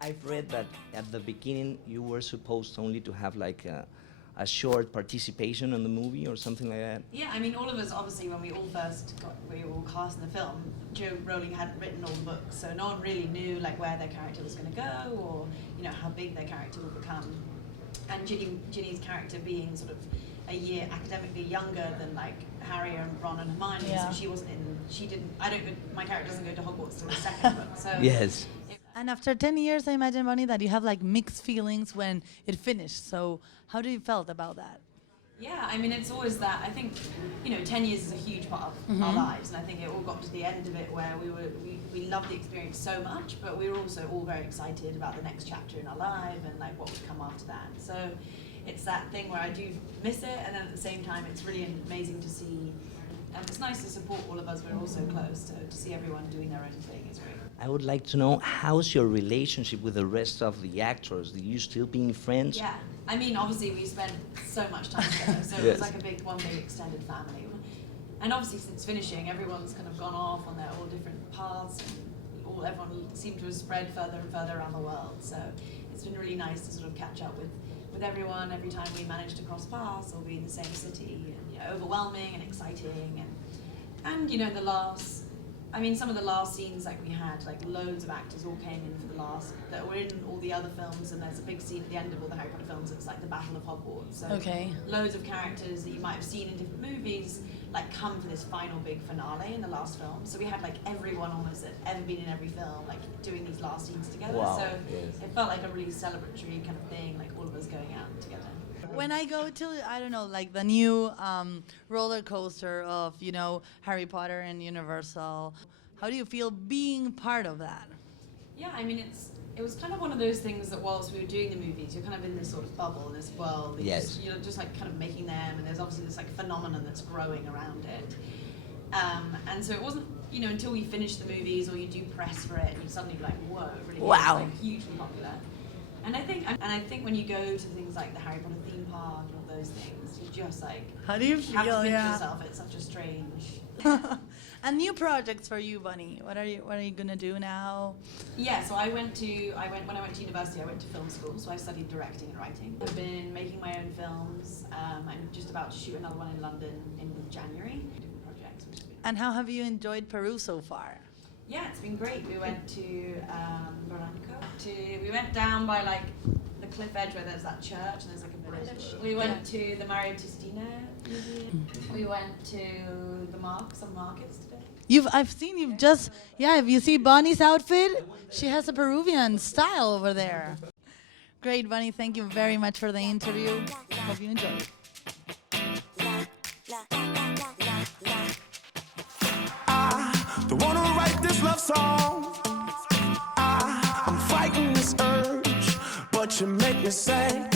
I've read that at the beginning you were supposed only to have like a short participation in the movie or something like that. Yeah, I mean, all of us, obviously, when we were all cast in the film, Joe Rowling hadn't written all the books, so no one really knew like where their character was going to go, or how big their character would become. And Ginny's character being sort of a year academically younger than like Harry and Ron and Hermione, Yeah. so she didn't. My character doesn't go to Hogwarts till the second book. So Yes. And after 10 years, I imagine, Bonnie, that you have like mixed feelings when it finished. So how do you felt about that? Yeah, I mean, it's always that. I think, 10 years is a huge part of our lives, and I think it all got to the end of it where we loved the experience so much, but we were also all very excited about the next chapter in our life and like what would come after that. So it's that thing where I do miss it, and then at the same time, it's really amazing to see. And it's nice to support all of us. We're all so close, so to see everyone doing their own thing is great. I would like to know, how's your relationship with the rest of the actors? Do you still being friends? Yeah, I mean, obviously we spent so much time together, so it Yes. was like one big extended family. And obviously since finishing, everyone's kind of gone off on their all different paths, and everyone seemed to have spread further and further around the world. So it's been really nice to sort of catch up with everyone every time we manage to cross paths or be in the same city. And, overwhelming and exciting, and some of the last scenes like we had, like loads of actors all came in for the last, that were in all the other films, and there's a big scene at the end of all the Harry Potter films. It's like the Battle of Hogwarts. So Okay. loads of characters that you might have seen in different movies like come for this final big finale in the last film. So we had like everyone almost that ever been in every film like doing these last scenes together. Wow, So yes. it felt like a really celebratory kind of thing, like all of us going out together. When I go to, I don't know, like the new roller coaster of, Harry Potter and Universal, how do you feel being part of that? Yeah, I mean, it was kind of one of those things that whilst we were doing the movies, you're kind of in this sort of bubble, this world. Yes. You're just like kind of making them, and there's obviously this like phenomenon that's growing around it. And so it wasn't, until we finished the movies or you do press for it, and you suddenly be like, whoa, it really Wow. is like hugely popular. And I think when you go to things like the Harry Potter theme park and all those things, you just like How do you have to feel? pinch Yeah. yourself. It's such a strange. And new projects for you, Bunny. What are you gonna do now? Yeah, so when I went to university, I went to film school, so I studied directing and writing. I've been making my own films. I'm just about to shoot another one in London in January. Different projects, which has been. And how have you enjoyed Peru so far? Yeah, it's been great. We went to Barranco. We went down by like the cliff edge where there's that church and there's like a village. We went to the Mario Testino Museum. We went to some markets today. I've seen you've just, yeah, if you see Bonnie's outfit, she has a Peruvian style over there. Great, Bonnie. Thank you very much for the interview. Hope you enjoyed. Don't wanna write this love song. I'm fighting this urge, but you make me say